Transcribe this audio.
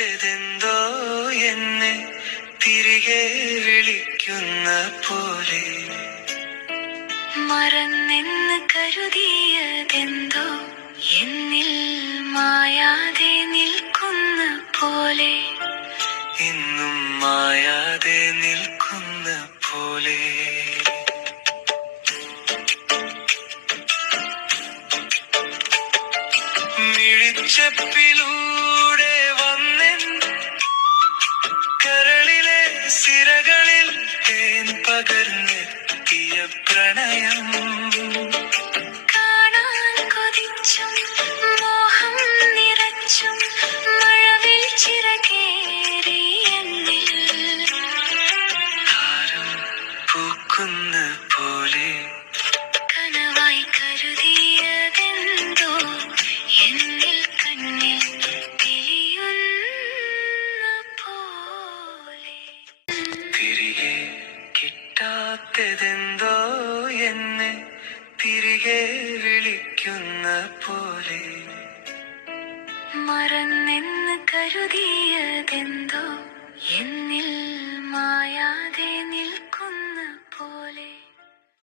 കിട്ടാത്തതെന്തോ എന്നെ തിരികെ വിളിക്കുന്ന പോലെ, മറന്നെന്ന് കരുതിയതെന്തോ എന്നിൽ മായാതെ നിൽക്കുന്ന പോലെ, ഇന്നും മായാതെ നിൽക്കുന്ന പോലെ. മിഴിച്ചെപ്പിലൂടെ വന്നെൻ കരളിലെ സിരകളിൽ തേൻ പകർന്നെത്തിയ പ്രണയം, കാണാൻ കൊതിച്ചും മോഹം നിറച്ചും മഴവിൽ ചിറകേറി എന്നിൽ, താരം പൂക്കുന്ന പോലെ, കനവായി കരുതിയതെന്തോ എന്നിൽ കണ്ണിൽ തെളിയുന്ന പോലെ, തിരികെ കിട്ടാത്തതെന്തോ എന്നെ തിരികെ വിളിക്കുന്ന പോലെ, മറന്നെന്ന് കരുതിയ